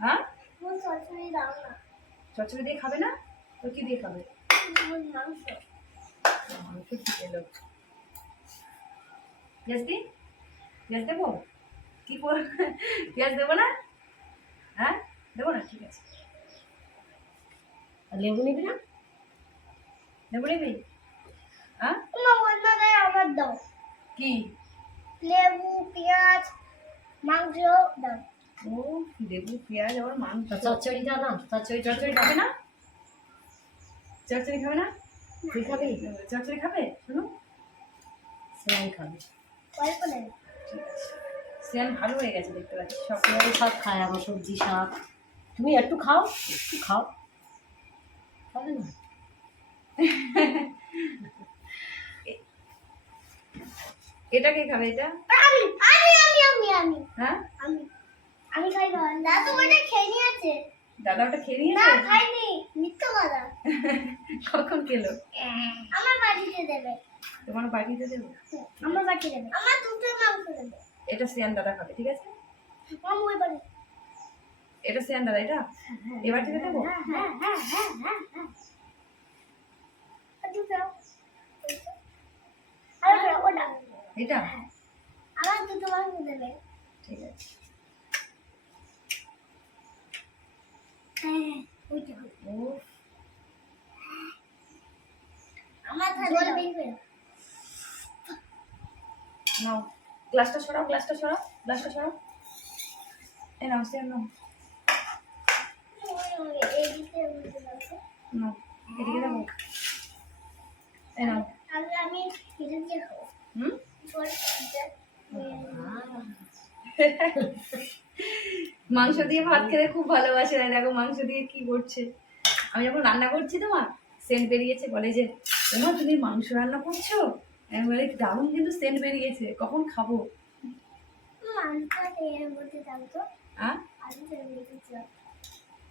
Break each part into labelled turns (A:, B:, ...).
A: হ্যাঁ?
B: চচ্চড়ি দাও না।
A: চচ্চড়ি দিয়ে খাবে না? তো কি দিয়ে খাবে?
B: মাংস।
A: ঠিক এলো। পেঁয়াজ দি? পেঁয়াজ দেবো? কি করে পেঁয়াজ দেবো না? হ্যাঁ? দেবো না? ঠিক আছে।
C: আর লেবু নিবি না?
A: দেবো নিবি? হ্যাঁ?
B: আমার দাও।
A: কি?
B: লেবু পেঁয়াজ মাংস দাও।
A: ও দেবো পেঁয়াজ আবার মাংস।
C: তা চচ্চড়িটা না চচ্চড়ি
A: চচ্চড়ি খাবে না? চচ্চড়ি খাবে না? তুই খাবি? চচ্চড়ি খাবে? শোনো।
C: খাবে।
A: সিয়ান ভালো হয়ে গেছে দেখতে পাচ্ছি সব।
C: খায় আমার সবজি শাক তুমি একটু খাও একটু খাও। খাবে না?
A: এটা কে খাবে এটা?
B: আমি আমি আমি আমি
A: হ্যাঁ?
B: আমি খাই না। দাদু ওটা খেয়ে নিয়েছে।
A: দাদা ওটা খেয়ে
B: না
A: নিয়েছে
B: খাইনি। মিথ্যা কথা।
A: কখন খেলো?
B: আমার বাড়িতে দেবে।
A: তোমার বাড়িতে দেবো?
B: আমার বাড়িতে দেবে। আমার দুটো মাংস দেবে।
A: এটা সিয়ান দাদা খাবে ঠিক আছে?
B: মামু ওই বাড়ি।
A: এটা সিয়ান দাদা এটা? এবার থেকে দেবো?
B: হ্যাঁ হ্যাঁ হ্যাঁ হ্যাঁ হ্যাঁ হ্যাঁ।
A: এটা?
B: আমার দুটো মাংস দেবে।
A: ঠিক আছে
B: হ্যাঁ ওইটা
A: ও
B: আমার জল বেরবে
A: নাও গ্লাসটা সরাও গ্লাসটা সরাও গ্লাসটা সরাও। এ নাও সিয়ান নাও।
B: আমি
A: হুম? মাংস দিয়ে ভাত খেতে খুব ভালোবাসে না দেখো মাংস দিয়ে কি করছে। আমি যখন রান্না করছি তোমার, সেন্ট বেরিয়েছে বলে যে তোমার তুমি মাংস রান্না করছ? আমি বলি দারুণ কিন্তু সেন্ট বেরিয়েছে কখন খাব।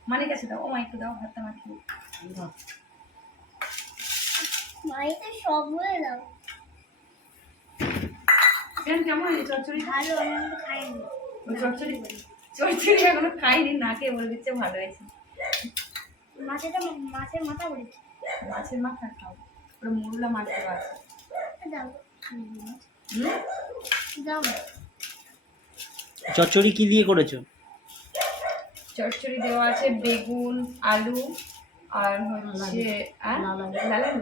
A: মানে কাছে দাও ও মাইকে দাও ভাতটা মাখিয়ে।
C: দাও।
B: মাইতে সবগুলো দাও।
A: সেন্ট কেমন হয়েছে চচ্চড়ি?
B: ভালো আমি খাইনি।
A: চচ্চড়ি? চচ্চড়ি এখনও খাইনি? না খেয়ে বলে দিচ্ছে ভালো হয়েছে।
B: মাছেটা মাছের মাথা বলেছে।
A: মাছের মাথা খাও। ওটা মুরুলা মাছ দেওয়া আছে।
D: চচ্চড়ি কি দিয়ে করেছ?
A: চচ্চড়ি দেওয়া আছে বেগুন আলু আর হচ্ছে আর?
C: লাল আলু।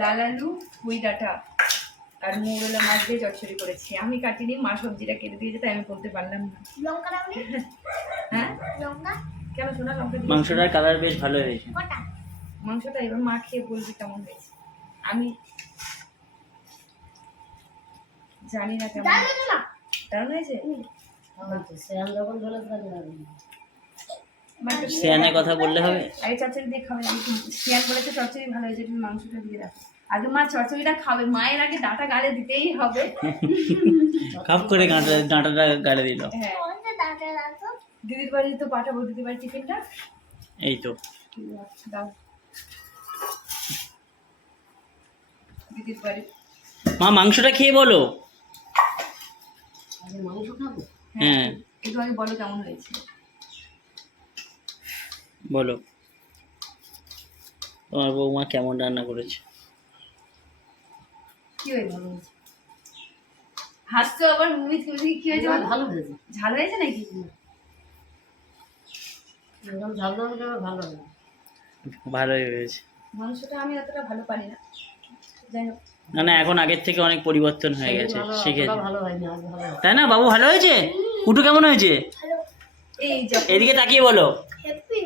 A: লাল আলু পুঁই ডাঁটা আর মুরলা মাছ দিয়ে চচ্চড়ি করেছি। আমি কাটিনি মা সবজিটা কেটে দিয়েছে তাই আমি বলতে পারলাম না।
B: লঙ্কা দাও নি
A: হ্যাঁ?
B: লঙ্কা
A: কেন শোনা লঙ্কা?
D: মাংসটার কালার বেশ ভালো হয়েছে।
A: মাংসটা এবার মা খেয়ে বলবি কেমন হয়েছে। আমি জানি না কেমন।
B: দাও দাও না।
A: দারুণ হয়েছে?
C: আমার তো সেরাম যখন বলে তাহলে না।
A: মা
D: সিয়ানের কথা বললে হবে?
A: আগে চচ্চড়ি দিয়ে খাবে। শিয়াল বলেছে চচ্চড়ি ভালো হয়েছে তুমি মাংসটা দিয়ে রাখো আগে মা চচ্চড়িটা খাবে। মায়ের আগে ডাঁটা গালে দিতেই হবে।
D: খাপ করে গাঁটা ডাঁটাটা গাড়ে দিল।
A: হ্যাঁ। দিদির বাড়ি তো পাঠাবো দিদির বাড়ি টিফিনটা।
D: এই তো।
A: দাও। দিদির বাড়ি
D: মা মাংসটা খেয়ে বলো।
C: মাংস খাব?
D: হ্যাঁ।
A: একটু আগে বলো কেমন হয়েছে?
D: বলো। তোমার বৌমা কেমন রান্না করেছে?
A: কি হয়েছে হাসছো আবার মুভি কি হয়েছে
C: ভালো হয়েছে।
A: ঝাল হয়েছে নাকি?
C: এরকম ঝাল ভালো হবে
D: ভালোই হয়েছে।
A: মাংসটা আমি এতটা ভালো পারি না। যাই হোক।
D: না না এখন আগের থেকে অনেক পরিবর্তন হয়ে গেছে শিখেছে। তাই না বাবু ভালো হয়েছে? কুটু কেমন হয়েছে? এদিকে তাকিয়ে বলো।
B: হ্যাপি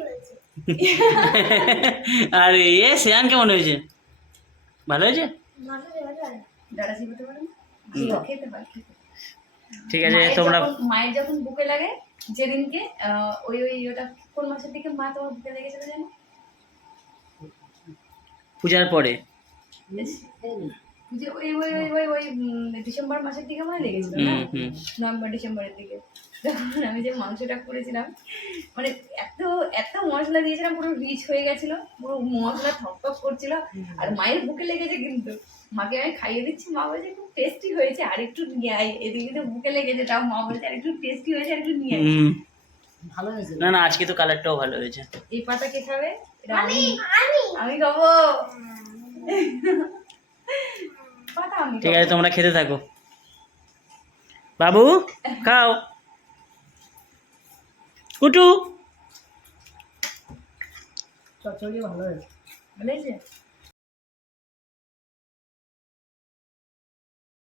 D: আর এ শ্রেয়ান কেমন হয়েছে? ভালো হয়েছে?
A: হয় হয়।
D: ঠিক আছে তোমরা
A: মায়ের যখন বুকে লাগে যেদিনকে ওই ওই ওটা কোন মাসের দিকে মা তোমার বুকে লেগেছিল জানো?
D: পূজার পরে।
A: যে ওই ওই ওই ওই ওই ডিসেম্বর মাসের দিকে মনে লেগেছিল না? নভেম্বর ডিসেম্বরের দিকে। যখন আমি যে মাংসটা করেছিলাম মানে এত এত মশলা দিয়েছিলাম পুরো রিচ হয়ে গেছিল পুরো মশলা থপথপ করছিল আর মায়ের বুকে লেগেছে কিন্তু। মাকে আমি খাইয়ে দিচ্ছি মা বলছে খুব টেস্টি হয়েছে আর একটু নিয়ে আয়। এদিকে তো বুকে লেগেছে তাও মা বলছে আর একটু টেস্টি হয়েছে আর একটু নিয়ে আয়।
C: ভালো হয়েছে।
D: না না আজকে তো কালারটাও ভালো হয়েছে।
A: এই পাতা কে খাবে? আমি
B: আমি।
A: খাব।
D: ঠিক আছে তোমরা খেতে থাকো। বাবু খাও। কুটু।
C: চচড়ি
A: ভালো হয়েছে?